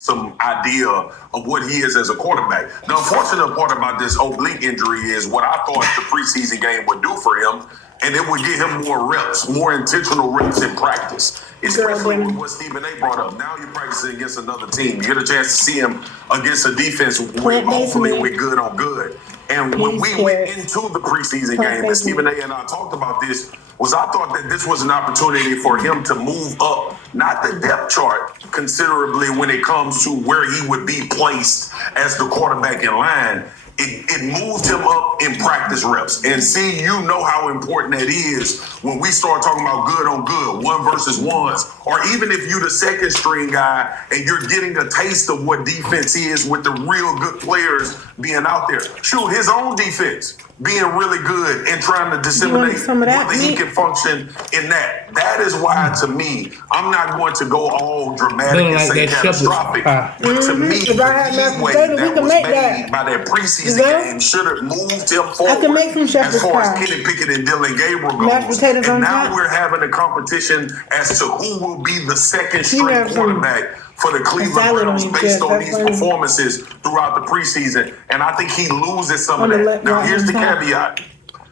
some idea of what he is as a quarterback. The unfortunate part about this oblique injury is what I thought the preseason game would do for him, and it would give him more reps, more intentional reps in practice. Especially with what Stephen A. brought up. Now you're practicing against another team. You get a chance to see him against a defense where hopefully we're good on good. And when we went into the preseason game, and Stephen A. and I talked about this, was I thought that this was an opportunity for him to move up, not the depth chart, considerably when it comes to where he would be placed as the quarterback in line. It moved him up in practice reps. And see, you know how important that is when we start talking about good on good, one versus ones, or even if you're the second string guy and you're getting a taste of what defense is with the real good players being out there. Shoot, his own defense being really good and trying to disseminate whether he can function in that. That is why, to me, I'm not going to go all dramatic and say catastrophic. But to me, the leeway that was made by that preseason game should have moved him forward as far as Kenny Pickett and Dylan Gabriel goes. And now we're having a competition as to who will be the second string quarterback for the Cleveland Browns based on these performances throughout the preseason. And I think he loses some of that. Now, here's the caveat.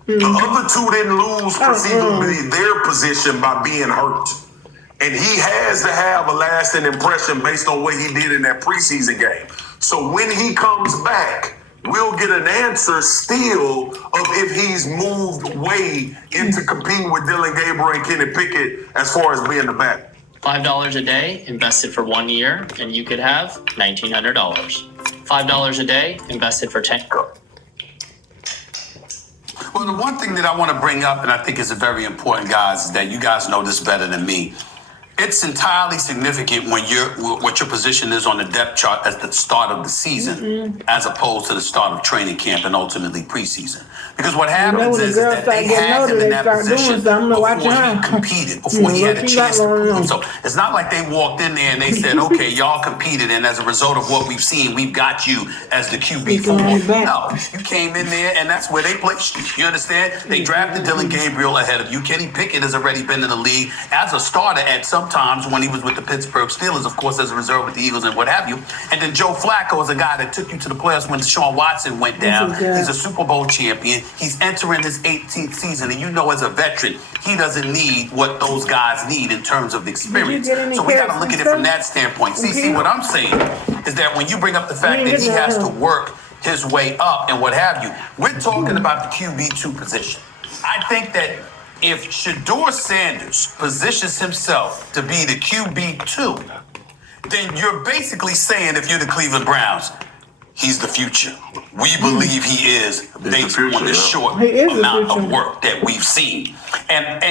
The other two didn't lose perceivably their position by being hurt. And he has to have a lasting impression based on what he did in that preseason game. So when he comes back, we'll get an answer still of if he's moved way into competing with Dylan Gabriel and Kenny Pickett as far as being the back. $5 a day invested for 1 year, and you could have $1,900. $5 a day invested for 10. Well, the one thing that I want to bring up, and I think is very important, guys, is that you guys know this better than me. It's entirely significant when what your position is on the depth chart at the start of the season, as opposed to the start of training camp and ultimately preseason. Because what happens is that they had him in that position before he competed, before he had a chance to prove himself. It's not like they walked in there and they said, okay, y'all competed, and as a result of what we've seen, we've got you as the QB4. No, you came in there, and that's where they placed you. You understand? They drafted Dylan Gabriel ahead of you. Kenny Pickett has already been in the league as a starter at some times when he was with the Pittsburgh Steelers, of course, as a reserve with the Eagles and what have you. And then Joe Flacco is a guy that took you to the playoffs when Deshaun Watson went down. He's a Super Bowl champion. He's entering his 18th season, and you know as a veteran, he doesn't need what those guys need in terms of experience. So we got to look at it from that standpoint. See, what I'm saying is that when you bring up the fact that he has to work his way up and what have you, we're talking about the QB2 position. I think that if Shedeur Sanders positions himself to be the QB2, then you're basically saying, if you're the Cleveland Browns, he's the future. We believe he is based on the short amount of work that we've seen. And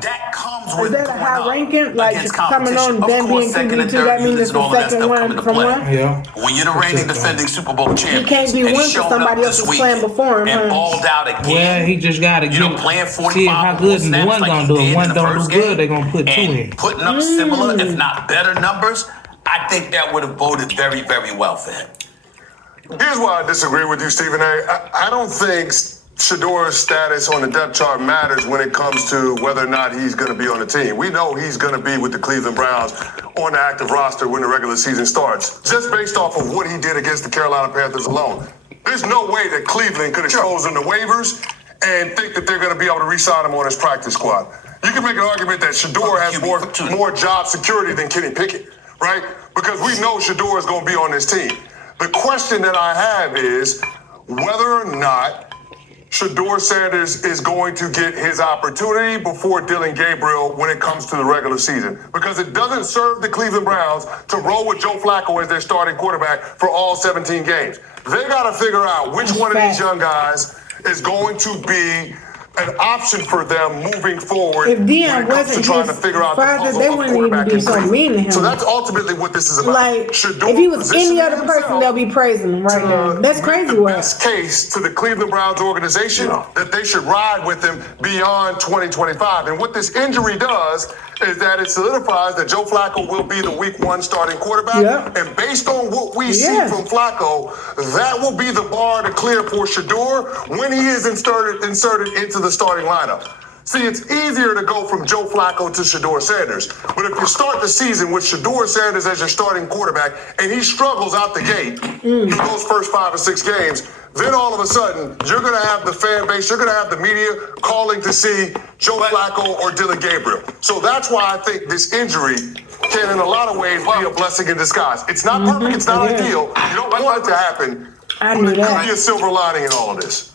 that comes with that a high ranking? Like just coming on them being QB2, that means it's the second one from one? Yeah. When you're the reigning defending Super Bowl champion, he can't be one because somebody else is playing before him. And balled out again. Yeah, he just got to see how good one gonna do. One don't do good, they're gonna put two in. Putting up similar, if not better numbers, I think that would have boded very, very well for him. Here's why I disagree with you, Stephen A. I don't think Shedeur's status on the depth chart matters when it comes to whether or not he's going to be on the team. We know he's going to be with the Cleveland Browns on the active roster when the regular season starts, just based off of what he did against the Carolina Panthers alone. There's no way that Cleveland could have chosen the waivers and think that they're going to be able to re-sign him on his practice squad. You can make an argument that Shedeur has more job security than Kenny Pickett, right? Because we know Shedeur is going to be on this team. The question that I have is whether or not Shedeur Sanders is going to get his opportunity before Dylan Gabriel when it comes to the regular season. Because it doesn't serve the Cleveland Browns to roll with Joe Flacco as their starting quarterback for all 17 games. They got to figure out which one of these young guys is going to be an option for them moving forward if Deion wasn't trying to figure out father, they wouldn't even do something mean to him. So that's ultimately what this is about. Like, if he was any other person, they'll be praising him right now. That's crazy the work. Best case to the Cleveland Browns organization that they should ride with him beyond 2025. And what this injury does is that it solidifies that Joe Flacco will be the week one starting quarterback. And based on what we see from Flacco, that will be the bar to clear for Shedeur when he is inserted into the starting lineup. See, it's easier to go from Joe Flacco to Shedeur Sanders. But if you start the season with Shedeur Sanders as your starting quarterback and he struggles out the gate in those first 5 or 6 games, then all of a sudden you're going to have the fan base, you're going to have the media calling to see Joe Flacco or Dylan Gabriel. So that's why I think this injury can, in a lot of ways, be a blessing in disguise. It's not perfect, it's not ideal. You don't want it to happen, but it could be a silver lining in all of this.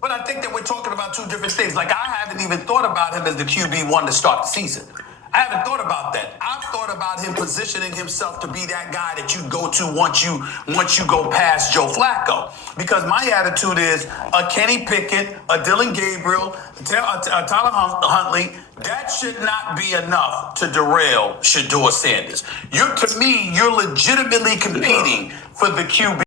But I think that we're talking about two different things. Like, I haven't even thought about him as the QB1 to start the season. I haven't thought about that. I've thought about him positioning himself to be that guy that you go to once you go past Joe Flacco. Because my attitude is a Kenny Pickett, a Dylan Gabriel, a Tyler Huntley, that should not be enough to derail Shedeur Sanders. To me, you're legitimately competing for the QB.